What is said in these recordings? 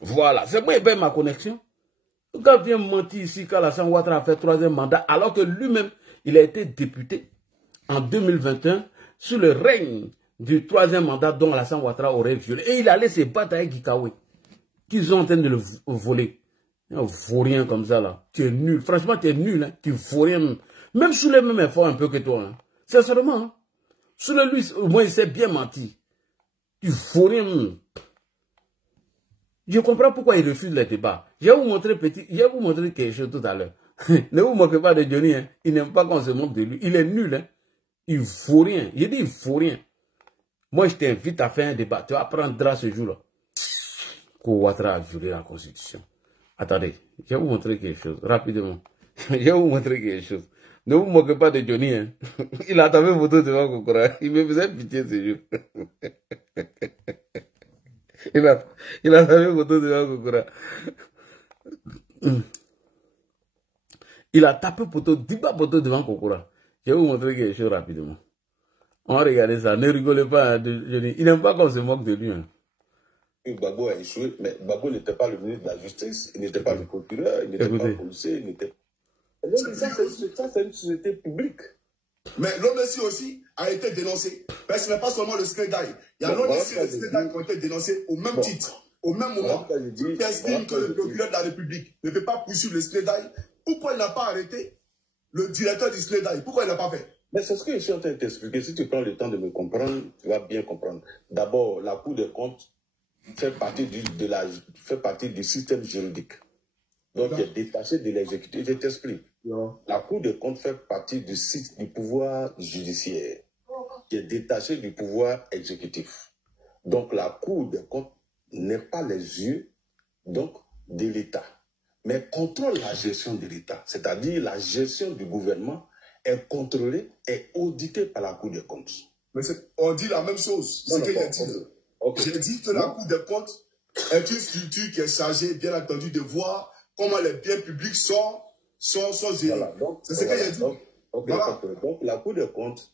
Voilà, c'est moi et ma connexion. Quand vient mentir ici qu'Alassane Ouattara a fait 3e mandat, alors que lui-même, il a été député en 2021 sous le règne du 3e mandat dont Alassane Ouattara aurait violé. Et il allait se battre avec Gikawe, qu'ils sont en train de le voler. Un vaurien comme ça, là. Tu es nul. Franchement, tu es nul. Hein. Tu vaux rien. Même sous les mêmes efforts un peu que toi. Hein. Sincèrement. Hein. Sous le lui, au moins, il sait bien mentir. Tu vaux rien. Je comprends pourquoi il refuse les débats. Je vais vous montrer quelque chose tout à l'heure. Ne vous moquez pas de Johnny. Hein. Il n'aime pas qu'on se moque de lui. Il est nul. Hein. Il vaut rien. Je dis il vaut rien. Moi, je t'invite à faire un débat. Tu apprendras ce jour-là. Ouattara a violé la Constitution. Attendez, je vais vous montrer quelque chose, rapidement. Je vais vous montrer quelque chose. Ne vous moquez pas de Johnny. Hein. Il a tapé photo devant Kokora. Il me faisait pitié ce jour. Il a tapé photo devant Kokora. Il a tapé photo, 10 photos devant Kokora. Je vais vous montrer quelque chose rapidement. On va regarder ça. Ne rigolez pas de Johnny. Il n'aime pas qu'on se moque de lui. Hein. Gbagbo a échoué, mais Gbagbo n'était pas le ministre de la Justice, il n'était pas le procureur, il n'était pas le policier, il n'était... Ça, c'est une société publique. Mais l'ONESI aussi a été dénoncé. Parce que ce n'est pas seulement le Skredai. Il y a l'ONESI et le Skredai qui ont été dénoncés au même titre, au même moment. Qui estime que le procureur de la République ne peut pas poursuivre le Skredai. Pourquoi il n'a pas arrêté le directeur du Skredai? Pourquoi il n'a pas fait? Mais c'est ce que je suis en train de t'expliquer. Si tu prends le temps de me comprendre, tu vas bien comprendre. D'abord, la Cour des comptes fait partie du système juridique. Donc, il est détaché de l'exécutif. Je t'explique. La Cour des comptes fait partie du pouvoir judiciaire, qui est détaché du pouvoir exécutif. Donc, la Cour des comptes n'est pas les yeux donc, de l'État, mais contrôle la gestion de l'État. C'est-à-dire la gestion du gouvernement est contrôlée et auditée par la Cour des comptes. Mais on dit la même chose. C'est ce qu'il a dit. Okay. J'ai dit que la Cour des comptes est une structure qui est chargée, bien entendu, de voir comment les biens publics sont gérés. Voilà, c'est ce qu'il a dit. Voilà. Donc, la Cour des comptes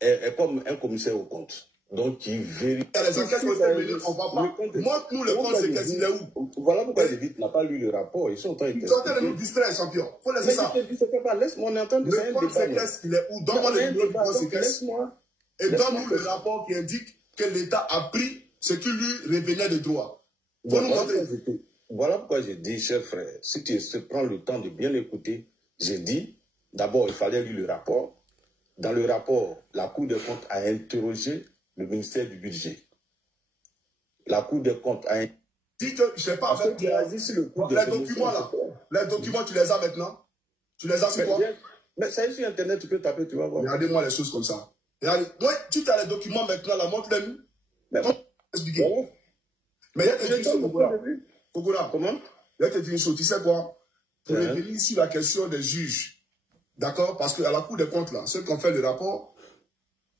est comme un commissaire aux comptes. Donc, qui vérifie. Il y a les enquêtes qui ont été menées, on va pas. Montre-nous le compte, c'est qu'est-ce qu'il est où. Voilà pourquoi j'ai dit qu'il n'a pas lu le rapport. Ils sont en train de nous distraire, champion. Faut laisser ça. Laisse-moi entendre. Le compte, c'est qu'est-ce qu'il est où. Donne-moi le numéro du compte, c'est qu'est-ce. Et donne-nous le rapport qui indique que l'État a pris ce qui lui revenait de droit. Voilà pourquoi j'ai dit, cher frère, si tu prends le temps de bien écouter, j'ai dit, d'abord, il fallait lire le rapport. Dans le rapport, la Cour des comptes a interrogé le ministère du Budget. La Cour des comptes a... Dis que, je sais pas, avec les documents là, les documents, tu les as maintenant? Tu les as sur quoi? Mais ça est sur Internet, tu peux taper, tu vas voir. Regardez-moi les choses comme ça. Regardez, ouais, tu as les documents maintenant, la montre-les-nous. Mais expliquer. Mais il y a te dire Kokora. Comment? Il y a te dire une chose, tu sais quoi? Pour revenir ici la question des juges. D'accord? Parce qu'à la Cour des comptes, là, ceux qui ont fait le rapport,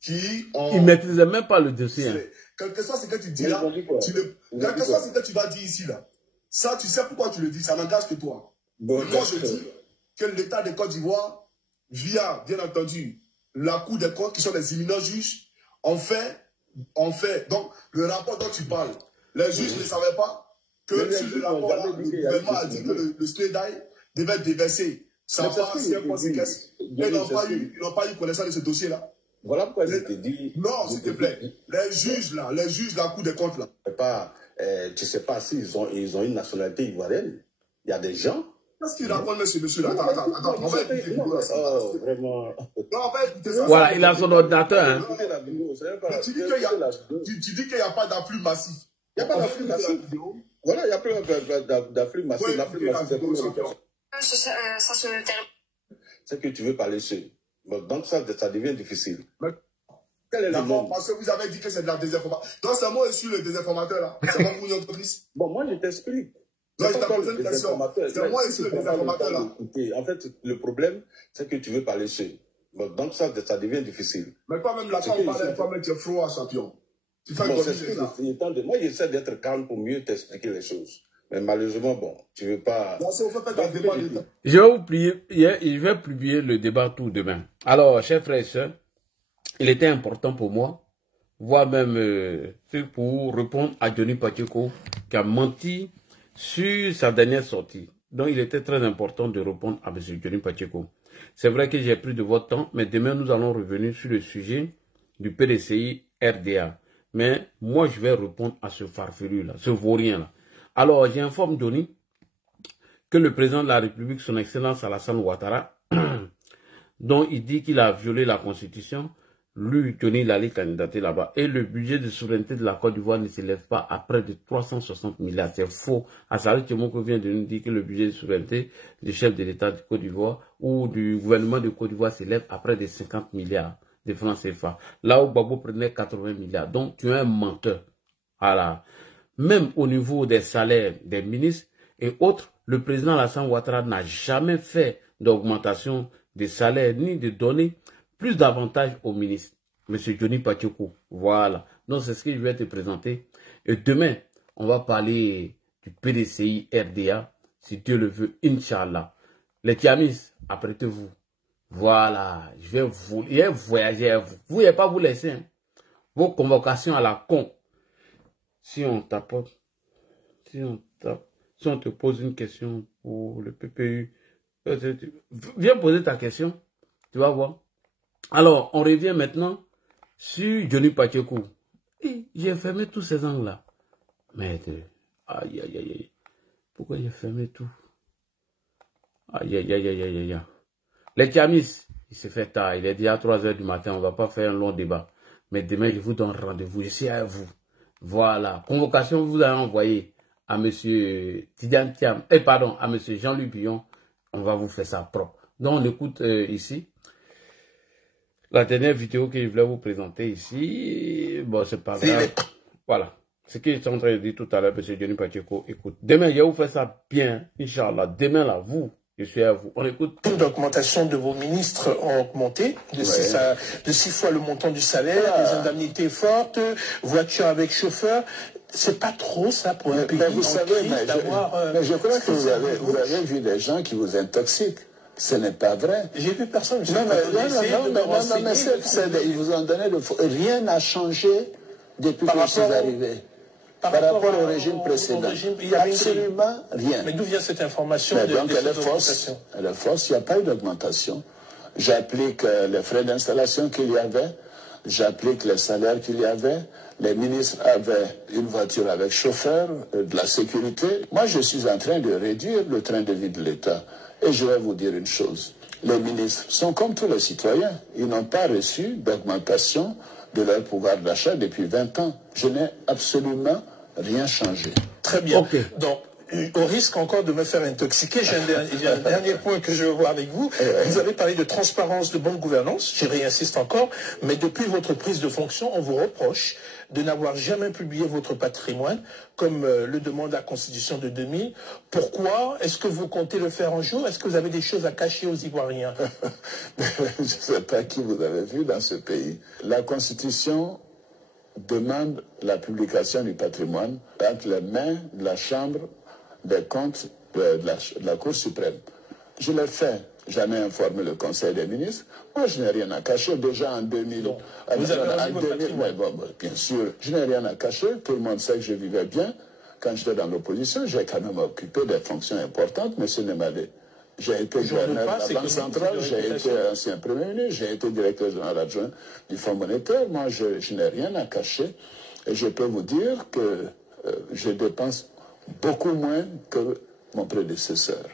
qui ont... Ils ne maîtrisaient même pas le dossier. Hein. Quel que soit ce que tu dis là, quel que soit ce que tu vas dire ici là, ça, tu sais pourquoi tu le dis, ça n'engage que toi. Moi, je dis que l'État de Côte d'Ivoire, via, bien entendu, la Cour des comptes, qui sont des éminents juges, on fait, donc, le rapport dont tu parles, les juges ne savaient pas que sur le rapport là, le gouvernement a dit que le SNEDAI devait déverser sa part sur un conséquence. Ils n'ont pas eu connaissance de ce dossier là. Voilà pourquoi je te dis... Non, s'il te plaît. Les juges, la Cour des comptes, là. Tu ne sais pas s'ils ont une nationalité ivoirienne. Il y a des gens... Qu'est-ce qu'il raconte, monsieur-là? Attends, on va écouter. Oh, vraiment. Non, on va écouter ça. Voilà, il a son ordinateur. Hein. Tu dis qu'il n'y a pas d'afflux massif. Il n'y a pas d'afflux massif. Voilà, il n'y a pas d'afflux massif. L'afflux massif, c'est pour ça se termine. C'est que tu veux parler seul. Donc ça devient difficile. Quel est le nom? Parce que vous avez dit que c'est de la désinformation. Donc c'est moi je suis le désinformateur là. C'est moi qui vous Bon, moi je t'explique. Non, je t'ai posé une question. C'est moi ici le désinformateur là. En fait, le problème, c'est que tu veux parler seul. Donc ça devient difficile. Mais toi-même là, quand on parle, toi-même tu es froid, champion. Tu fais comme moi j'essaie d'être calme pour mieux t'expliquer les choses. Mais malheureusement, bon, tu veux pas... Je vais vous plier, je vais publier le débat tout demain. Alors, chers frères et sœurs, il était important pour moi voire même pour répondre à Johnny Pacheco qui a menti sur sa dernière sortie. Donc, il était très important de répondre à M. Johnny Pacheco. C'est vrai que j'ai pris de votre temps, mais demain, nous allons revenir sur le sujet du PDCI RDA. Mais moi, je vais répondre à ce farfelu-là, ce vaurien-là. Alors, j'informe Johnny que le président de la République, son Excellence Alassane Ouattara, dont il dit qu'il a violé la Constitution, lui, Johnny, il allait candidater là-bas. Et le budget de souveraineté de la Côte d'Ivoire ne s'élève pas à près de 360 milliards. C'est faux. Azali Tchemoko vient de nous dire que le budget de souveraineté du chef de l'État de Côte d'Ivoire ou du gouvernement de Côte d'Ivoire s'élève à près de 50 milliards de francs CFA. Là où Gbagbo prenait 80 milliards. Donc, tu es un menteur. Voilà. Même au niveau des salaires des ministres et autres, le président Alassane Ouattara n'a jamais fait d'augmentation des salaires ni de donner plus d'avantages aux ministres. Monsieur Johnny Pacheco, voilà. Donc, c'est ce que je vais te présenter. Et demain, on va parler du PDCI RDA, si Dieu le veut, Inch'Allah. Les Tiamis, apprêtez-vous. Voilà, je vais voyager à vous. Vous n'allez pas vous laisser. Hein. Vos convocations à la con. Si on tapote, si on te pose une question pour le PPU, viens poser ta question, tu vas voir. Alors, on revient maintenant sur Johnny Pacheco. J'ai fermé tous ces angles-là. Mais, aïe, aïe, aïe, aïe. Pourquoi j'ai fermé tout? Aïe, aïe, aïe, aïe, aïe, aïe. Les Tiamis, il s'est fait tard. Il est déjà 3 h du matin. On ne va pas faire un long débat. Mais demain, je vous donne rendez-vous. Je suis à vous. Voilà. Convocation, vous avez envoyé à M. Tidiane Thiam. Pardon, à M. Jean-Luc Billon. On va vous faire ça propre. Donc, on écoute ici. La dernière vidéo que je voulais vous présenter ici, bon, c'est pas grave. Voilà. Ce que j'étais en train de dire tout à l'heure, M. Johnny Pacheco, écoute. Demain, je vais vous faire ça bien, Inch'Allah. Demain, là, vous, je suis à vous. On écoute. Le taux d'augmentation de vos ministres ont augmenté de 6 fois le montant du salaire, des indemnités fortes, voiture avec chauffeur. C'est pas trop ça pour un pays. Vous savez, mais je crois que vous avez vu des gens qui vous intoxiquent. Ce n'est pas vrai. J'ai vu personne. Non, ils vous ont donné le faux. Rien n'a changé depuis que je suis arrivé. Par rapport au régime précédent. Absolument rien. Mais d'où vient cette information? Donc elle est fausse. Elle est fausse. Il n'y a pas eu d'augmentation. J'applique les frais d'installation qu'il y avait. J'applique les salaires qu'il y avait. Les ministres avaient une voiture avec chauffeur, de la sécurité. Moi, je suis en train de réduire le train de vie de l'État. Et je vais vous dire une chose. Les ministres sont comme tous les citoyens. Ils n'ont pas reçu d'augmentation de leur pouvoir d'achat depuis 20 ans. Je n'ai absolument rien changé. Très bien. Okay. Donc, au risque encore de me faire intoxiquer, j'ai un dernier point que je veux voir avec vous. Vous avez parlé de transparence, de bonne gouvernance, j'y réinsiste encore, mais depuis votre prise de fonction, on vous reproche de n'avoir jamais publié votre patrimoine, comme le demande la Constitution de 2000. Pourquoi? Est-ce que vous comptez le faire un jour? Est-ce que vous avez des choses à cacher aux Ivoiriens? Je ne sais pas qui vous avez vu dans ce pays. La Constitution demande la publication du patrimoine entre les mains de la Chambre des comptes de la Cour suprême. Je l'ai fait. J'en ai informé le Conseil des ministres. Moi, je n'ai rien à cacher. Déjà en 2000... Donc, vous avez rendu votre patrimoine. Bien sûr, je n'ai rien à cacher. Tout le monde sait que je vivais bien. Quand j'étais dans l'opposition, j'ai quand même occupé des fonctions importantes. M. Nemade, j'ai été gouverneur de la Banque centrale, j'ai été ancien Premier ministre, j'ai été directeur général adjoint du Fonds monétaire. Moi, je n'ai rien à cacher. Et je peux vous dire que je dépense beaucoup moins que mon prédécesseur.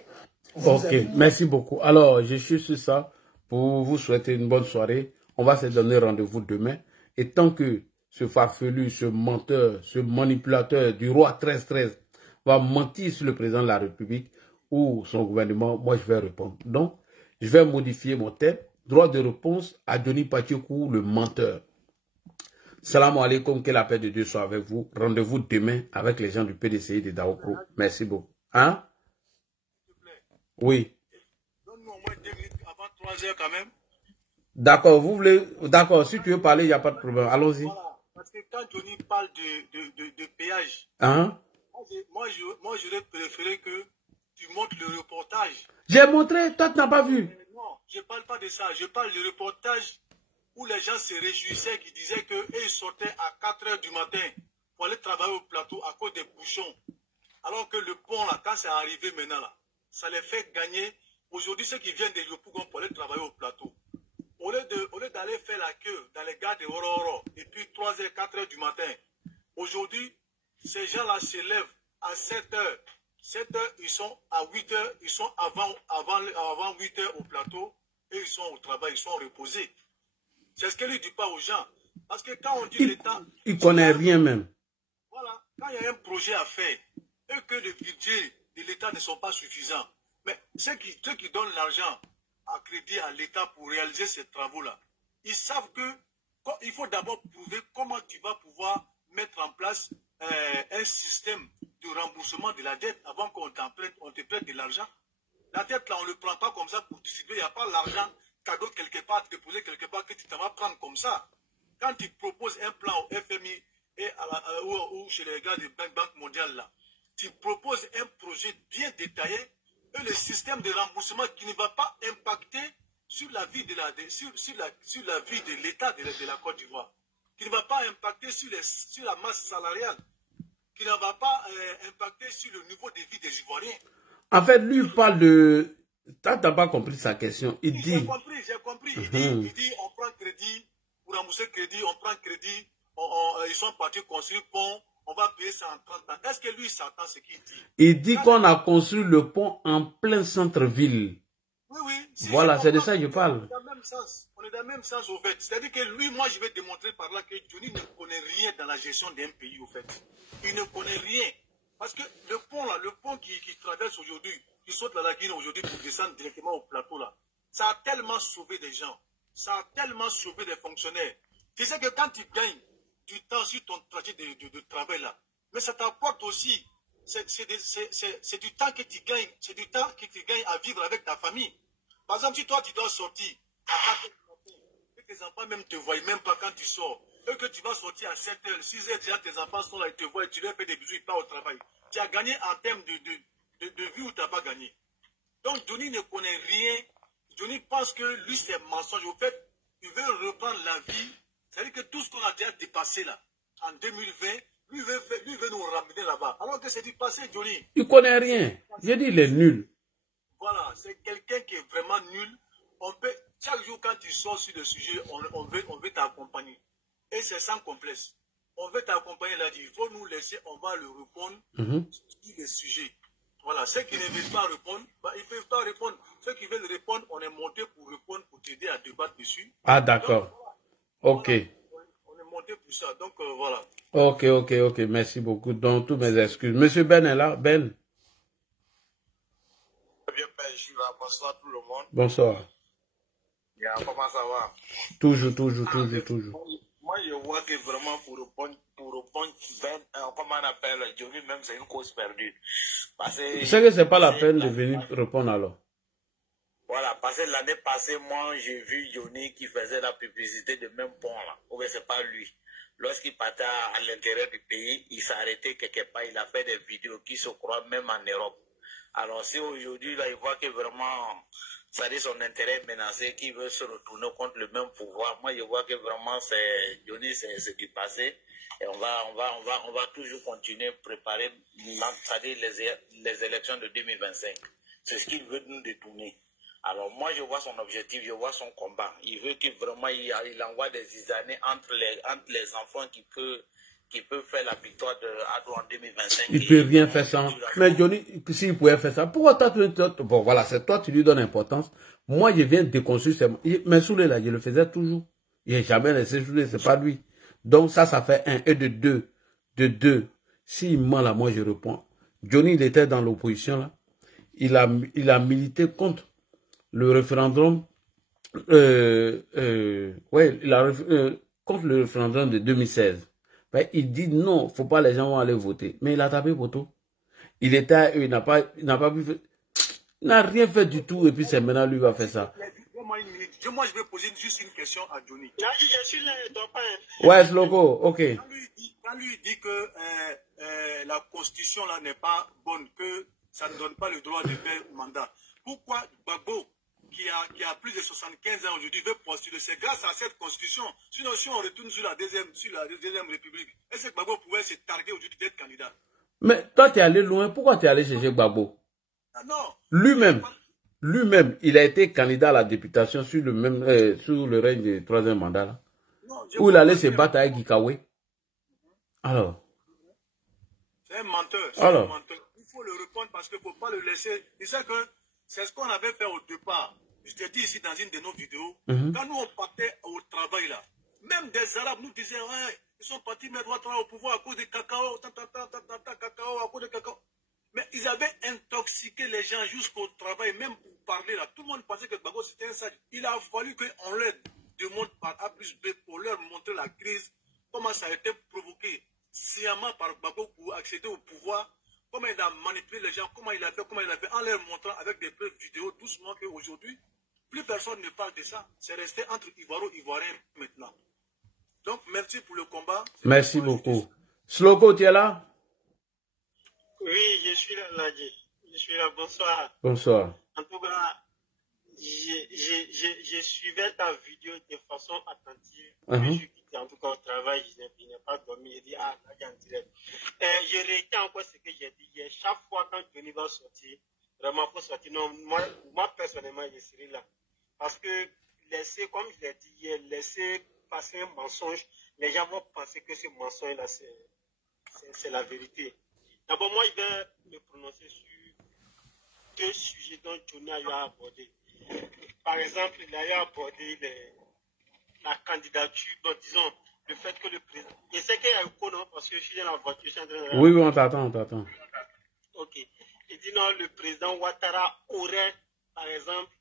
Ok, merci beaucoup. Alors, je suis sur ça pour vous souhaiter une bonne soirée. On va se donner rendez-vous demain. Et tant que ce farfelu, ce menteur, ce manipulateur du roi 1313 va mentir sur le président de la République ou son gouvernement, moi je vais répondre. Donc, je vais modifier mon thème. Droit de réponse à Johnny Pacheco, le menteur. Salam alaikum, que la paix de Dieu soit avec vous. Rendez-vous demain avec les gens du PDCI de Daopro. Merci beaucoup. Hein? Oui. Donne-moi au moins 2 minutes avant 3 h quand même. D'accord, vous voulez... D'accord, si tu veux parler, il n'y a pas de problème. Allons-y. Voilà, parce que quand Johnny parle de péage, hein? moi j'aurais préféré que tu montres le reportage. J'ai montré, toi tu n'as pas vu. Non, je ne parle pas de ça. Je parle du reportage où les gens se réjouissaient, qui disaient qu'ils sortaient à 4 h du matin pour aller travailler au plateau à cause des bouchons. Alors que le pont, là, quand c'est arrivé maintenant, là, ça les fait gagner. Aujourd'hui, ceux qui viennent de Yopougon pour aller travailler au plateau, au lieu d'aller faire la queue dans les gares de Ororo, et puis 3 h, 4 h du matin, aujourd'hui, ces gens-là se lèvent à 7 h. 7 h, ils sont à 8 h, ils sont avant 8 h au plateau, et ils sont au travail, ils sont reposés. C'est ce qu'elle ne dit pas aux gens. Parce que quand on dit l'État... Il ne connaît rien même. Voilà, quand il y a un projet à faire, et que les budgets de l'État ne sont pas suffisants, mais ceux qui donnent l'argent à crédit à l'État pour réaliser ces travaux-là, ils savent qu'il faut d'abord prouver comment tu vas pouvoir mettre en place un système de remboursement de la dette avant qu'on te prête de l'argent. La dette, là, on ne le prend pas comme ça pour distribuer. Il n'y a pas l'argent cadeau quelque part, déposé quelque part, que tu t'en vas prendre comme ça. Quand tu proposes un plan au FMI et ou chez les gars de Banque mondiale, là, tu proposes un projet bien détaillé et le système de remboursement qui ne va pas impacter sur la vie de l'État de la Côte d'Ivoire, qui ne va pas impacter sur la masse salariale, qui ne va pas impacter sur le niveau de vie des Ivoiriens. En fait, lui, il parle de... Tu n'as pas compris sa question. Il dit... J'ai compris. Il dit, on prend crédit, pour rembourser crédit, on prend crédit, ils sont partis construire pont, on va payer ça en 30 ans. Est-ce que lui s'attend à ce qu'il dit? Il dit qu'on a construit le pont en plein centre-ville. Oui. Voilà, c'est de ça que je parle. On est dans le même sens, au fait. C'est-à-dire que lui, moi, je vais démontrer par là que Johnny ne connaît rien dans la gestion d'un pays, au fait. Il ne connaît rien. Parce que le pont, là, le pont qui traverse aujourd'hui, qui saute la lagune aujourd'hui pour descendre directement au plateau, là, ça a tellement sauvé des gens. Ça a tellement sauvé des fonctionnaires. Tu sais que quand tu gagnes du temps sur ton trajet de travail, là, mais ça t'apporte aussi, c'est du temps que tu gagnes, c'est du temps que tu gagnes à vivre avec ta famille. Par exemple, si toi, tu dois sortir à 4 h du matin, et tes enfants même te voient même pas quand tu sors, et que tu vas sortir à 7 h, 6 h, déjà tes enfants sont là, ils te voient, tu leur fais des bisous, ils partent au travail. Tu as gagné en termes de vie ou tu n'as pas gagné. Donc, Johnny ne connaît rien. Johnny pense que lui, c'est mensonge. Au fait, il veut reprendre la vie. C'est-à-dire que tout ce qu'on a déjà dépassé là, en 2020, lui veut nous ramener là-bas. Alors que c'est du passé, Johnny. Il ne connaît rien. J'ai dit, il est nul. Voilà, c'est quelqu'un qui est vraiment nul. On peut, chaque jour, quand tu sors sur le sujet, on veut t'accompagner. Et c'est sans complexe. On veut t'accompagner là, il faut nous laisser, on va le répondre sur le sujet. Voilà, ceux qui ne veulent pas répondre, ils ne peuvent pas répondre. Ceux qui veulent répondre, on est monté pour répondre, pour t'aider à débattre dessus. Ah, d'accord. Voilà. Ok. Voilà, on est monté pour ça, donc voilà. Ok, merci beaucoup. Donc, toutes mes excuses. Monsieur Ben est là, Ben. Bien, Ben, je suis là. Bonsoir tout le monde. Bonsoir. Comment ça va? Toujours. Moi, je vois que vraiment pour répondre, Ben, comment on appelle Johnny, même c'est une cause perdue. Tu sais que c'est pas la peine de venir répondre alors. Voilà, parce que l'année passée, moi, j'ai vu Johnny qui faisait la publicité de même pont là. Ou bien c'est pas lui. Lorsqu'il partait à l'intérieur du pays, il s'arrêtait quelque part, il a fait des vidéos qui se croient même en Europe. Alors si aujourd'hui, là, il voit que vraiment, ça dit son intérêt menacé, qu'il veut se retourner contre le même pouvoir. Moi, je vois que vraiment, Johnny, c'est du passé. Et on va toujours continuer à préparer les élections de 2025. C'est ce qu'il veut nous détourner. Alors moi, je vois son objectif, je vois son combat. Il veut qu'il vraiment, il envoie des années entre les enfants qui peuvent faire la victoire de Ado en 2025. Il ne peut rien faire ça. Mais Johnny, s'il pouvait faire ça, pourquoi toi, bon voilà, c'est toi, tu lui donnes importance. Moi, je viens déconstruire. Mais Soulé, là, je le faisais toujours. Il n'a jamais laissé Soulé, c'est pas lui. Donc ça fait un. Et de deux. S'il ment là, moi, je réponds. Johnny, il était dans l'opposition, là. Il a milité contre le référendum, contre le référendum de 2016. Ben, il dit non, faut pas les gens vont aller voter. Mais il a tapé poteau. Il était à eux, il n'a pas pu il n'a rien fait du tout et puis c'est maintenant lui va faire ça. Moi, je vais poser juste une question à Johnny. Ouais, Sloko, ok. Quand lui dit que la constitution là n'est pas bonne, que ça ne donne pas le droit de faire mandat, pourquoi Gbagbo qui a plus de 75 ans aujourd'hui veut postuler, c'est grâce à cette constitution. Sinon, si on retourne sur la deuxième République, est-ce que Gbagbo pouvait se targuer aujourd'hui d'être candidat? Mais toi, tu es allé loin. Pourquoi tu es allé chercher Gbagbo? Ah, non. Lui-même, il a été candidat à la députation sur le règne du troisième mandat. Là, non, où il allait se battre avec Gikawe. Alors. C'est un menteur. Il faut le répondre parce qu'il ne faut pas le laisser. Il sait que c'est ce qu'on avait fait au départ. Je t'ai dit ici dans une de nos vidéos. Quand nous on partait au travail là, même des Arabes nous disaient ouais, ils sont partis mettre Ouattara au pouvoir à cause des cacao, cacao, à cause des cacao. Mais ils avaient intoxiqué les gens jusqu'au travail, même pour parler là. Tout le monde pensait que Gbagbo c'était un sage. Il a fallu qu'on leur demande par A plus B pour leur montrer la crise, comment ça a été provoqué sciemment par Gbagbo pour accéder au pouvoir, comment il a manipulé les gens, comment il a fait, en leur montrant avec des preuves vidéo doucement qu'aujourd'hui, plus personne ne parle de ça. C'est resté entre Ivoiro-Ivoiriens maintenant. Donc, merci pour le combat. Merci beaucoup. Sloko, tu es là? Oui, je suis là, Ladji. Je suis là, bonsoir. Bonsoir. En tout cas, je suivais ta vidéo de façon attentive. Je suis quitté en tout cas au travail, je n'ai pas dormi. J'ai dit, ah, Ladji en direct. Je retiens encore ce que j'ai dit hier. Chaque fois quand Johnny va sortir, vraiment pour sortir, non, moi personnellement, je serai là. Parce que laisser, comme je l'ai dit hier, laisser passer un mensonge, les gens vont penser que ce mensonge-là, c'est la vérité. D'abord, moi, je vais me prononcer sur deux sujets dont Johnny a abordé. Par exemple, il a abordé la candidature, donc disons, le fait que le président... Je sais qu'il y a un non, parce que je suis dans la voiture, je suis en train de... Oui, on t'attend. Ok. Il dit non, le président Ouattara aurait, par exemple,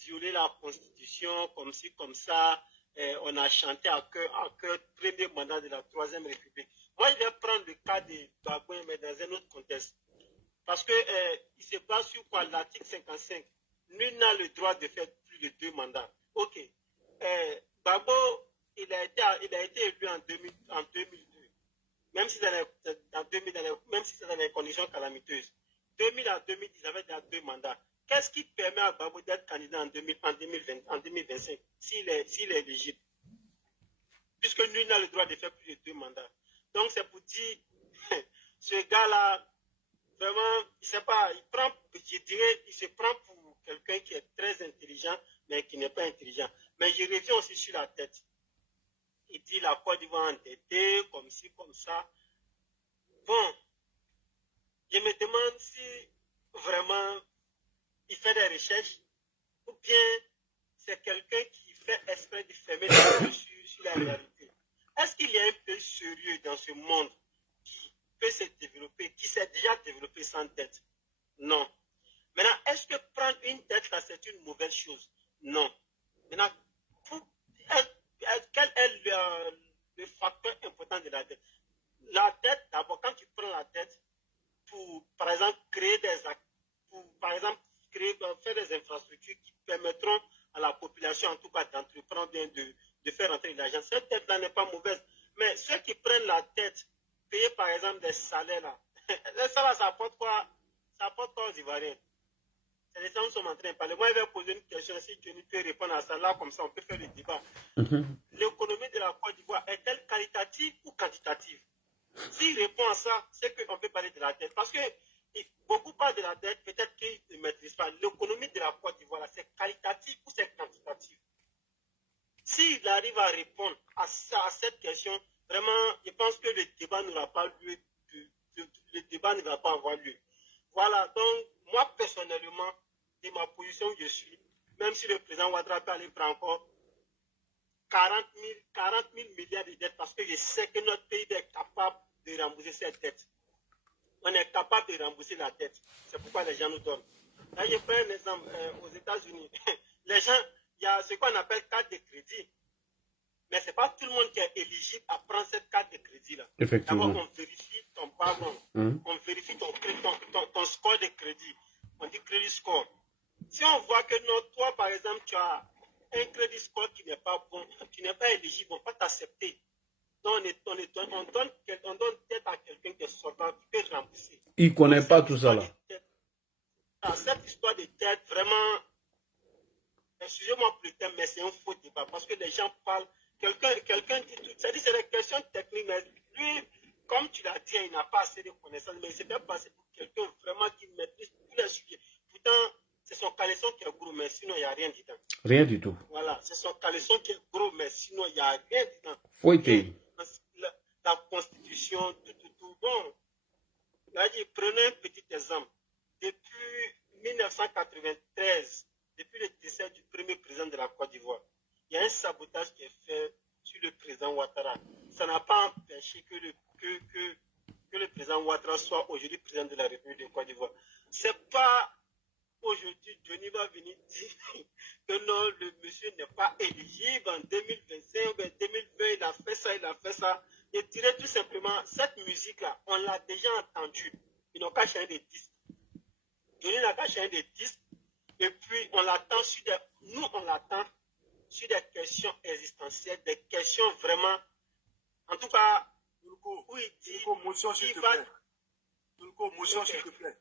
violé la Constitution, comme ci, comme ça. On a chanté à cœur, premier mandat de la Troisième République. Moi, je vais prendre le cas de Gbagbo, mais dans un autre contexte. Parce que il se base sur quoi? L'article 55. Nul n'a le droit de faire plus de 2 mandats. Ok. Gbagbo, il a été élu en 2002. Même si c'est dans les conditions calamiteuses. 2000 à 2010, il avait déjà 2 mandats. Qu'est-ce qui permet à Gbagbo d'être candidat en 2025 s'il est éligible? Puisque nul n'a le droit de faire plus de 2 mandats. Donc c'est pour dire, ce gars-là, vraiment, il se prend pour quelqu'un qui est très intelligent, mais qui n'est pas intelligent. Mais je reviens aussi sur la tête. Il dit la Côte d'Ivoire endettée, comme ci, comme ça. Bon, je me demande si vraiment il fait des recherches, ou bien c'est quelqu'un qui fait exprès de fermer les yeux sur la réalité. Est-ce qu'il y a un pays sérieux dans ce monde qui peut se développer, qui s'est déjà développé sans dette? Non. Maintenant, est-ce que prendre une dette là, c'est une mauvaise chose? Non. Maintenant, quel est le facteur important de la dette? La dette, d'abord, quand tu prends la dette pour, par exemple, faire des infrastructures qui permettront à la population, en tout cas, d'entreprendre, de faire rentrer de l'argent. Cette dette-là n'est pas mauvaise. Mais ceux qui prennent la dette, payer par exemple des salaires là, les salaires, ça apporte quoi? Ça apporte quoi aux Ivoiriens? C'est les gens qui sont en train de parler. Moi, je vais poser une question, si Johnny peut répondre à ça là, comme ça on peut faire le débat. L'économie de la Côte d'Ivoire est-elle qualitative ou quantitative? S'il répond à ça, c'est qu'on peut parler de la dette. Parce que beaucoup parlent de la dette, peut-être qu'ils ne maîtrisent pas. L'économie de la Côte d'Ivoire, c'est qualitatif ou c'est quantitatif? S'il arrive à répondre à cette question, vraiment, je pense que le débat n'aura pas lieu. Le débat ne va pas avoir lieu. Voilà, donc, moi, personnellement, de ma position que je suis, même si le président Ouattara peut aller prendre encore 40 000 milliards de dettes, parce que je sais que notre pays est capable de rembourser cette dette. On est capable de rembourser la dette. C'est pourquoi les gens nous donnent. Là, je prends un exemple aux États-Unis. Les gens, il y a ce qu'on appelle carte de crédit. Mais ce n'est pas tout le monde qui est éligible à prendre cette carte de crédit-là. Effectivement. D'abord, on vérifie ton pardon. On vérifie ton score de crédit. On dit crédit score. Si on voit que non, toi, par exemple, tu as un crédit score qui n'est pas bon, tu n'es pas éligible, on ne va pas t'accepter. Donc, on donne tête à quelqu'un qui est solvable, qui peut rembourser. Il ne connaît pas tout ça là. Cette histoire de tête, vraiment, c'est un faux débat parce que les gens parlent, quelqu'un dit tout, c'est-à-dire c'est des questions techniques, mais lui, comme tu l'as dit, il n'a pas assez de connaissances, mais c'est bien passé pour quelqu'un vraiment qui maîtrise tous les sujets. Pourtant, c'est son caleçon qui est gros, mais sinon, il n'y a rien dedans. Rien du tout. Voilà, c'est son caleçon qui est gros, mais sinon, il n'y a rien dedans. Fouetté. La Constitution, tout. Bon, là, prenez un petit exemple. Depuis 1993, depuis le décès du premier président de la Côte d'Ivoire, il y a un sabotage qui est fait sur le président Ouattara. Ça n'a pas empêché que le président Ouattara soit aujourd'hui président de la République de Côte d'Ivoire. C'est pas aujourd'hui Johnny va venir dire que non, le monsieur n'est pas éligible en 2025 ou 2020, il a fait ça. Je dirais tout simplement, cette musique-là, on l'a déjà entendue. Ils n'ont qu'à changer des disques. Johnny n'a qu'à changer des disques. Et puis, on l'attend sur des questions existentielles, des questions vraiment, en tout cas, où il dit... motion, s'il te plaît. Motion, s'il te plaît.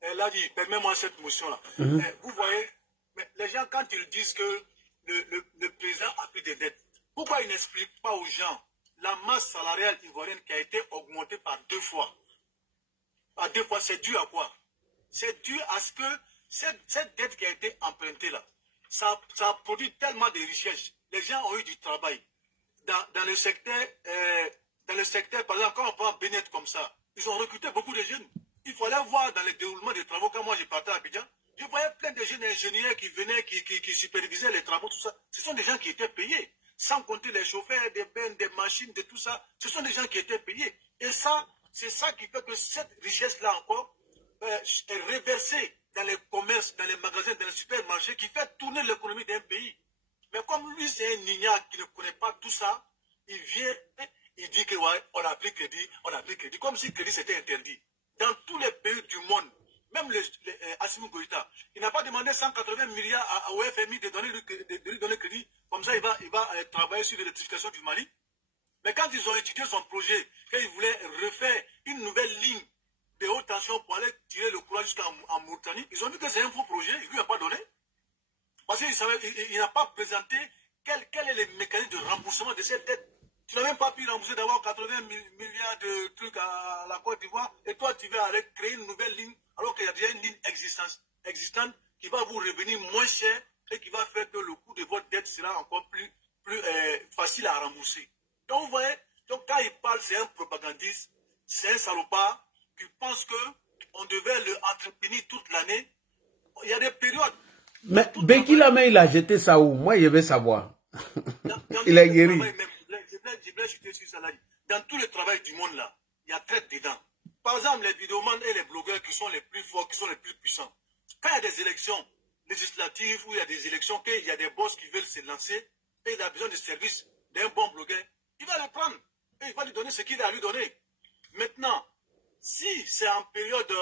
Elle a dit, permets-moi cette motion-là. Vous voyez, mais les gens, quand ils disent que le président a pris des dettes, pourquoi ils n'expliquent pas aux gens la masse salariale ivoirienne qui a été augmentée par 2 fois? Par 2 fois, c'est dû à quoi? C'est dû à ce que cette dette qui a été empruntée là, ça a produit tellement de richesses. Les gens ont eu du travail. Dans le secteur, par exemple, quand on prend Bennett comme ça, ils ont recruté beaucoup de jeunes. Il fallait voir dans le déroulement des travaux, quand moi j'ai partais à Abidjan, je voyais plein de jeunes ingénieurs qui venaient, qui supervisaient les travaux, tout ça. Ce sont des gens qui étaient payés. Sans compter les chauffeurs, des bennes, des machines, de tout ça. Ce sont des gens qui étaient payés. Et ça, c'est ça qui fait que cette richesse-là encore est reversée dans les commerces, dans les magasins, dans les supermarchés, qui fait tourner l'économie d'un pays. Mais comme lui, c'est un ignare qui ne connaît pas tout ça, il vient, il dit que ouais, on a pris crédit, comme si le crédit c'était interdit. Dans tous les pays du monde, même Assimi Goïta, il n'a pas demandé 180 milliards au FMI de lui donner crédit. Comme ça, il va travailler sur l'électrification du Mali. Mais quand ils ont étudié son projet, qu'ils voulaient refaire une nouvelle ligne de haute tension pour aller tirer le courant jusqu'en Mauritanie, ils ont dit que c'est un faux projet, il ne lui a pas donné. Parce qu'il n'a pas présenté quel est le mécanisme de remboursement de cette dette. Tu n'as même pas pu rembourser d'avoir 80 milliards de trucs à la Côte d'Ivoire, et toi tu vas aller créer une nouvelle ligne, alors qu'il y a déjà une ligne existante qui va vous revenir moins cher et qui va faire que le coût de votre dette sera encore plus facile à rembourser. Donc vous voyez, quand il parle, c'est un propagandiste, c'est un salopard qui pense qu'on devait le entretenir toute l'année. Il y a des périodes. Mais Beki Lamé, il a jeté ça où? Moi, je veux savoir. Il est guéri. Je voulais jeter sur ça là. Dans tout le travail du monde là, il y a traite dedans. Par exemple, les vidéomans et les blogueurs qui sont les plus forts, qui sont les plus puissants. Quand il y a des élections législatives ou il y a des élections, qu'il y a des boss qui veulent se lancer et il a besoin de service d'un bon blogueur, il va le prendre et il va lui donner ce qu'il a à lui donner. Maintenant, si c'est en période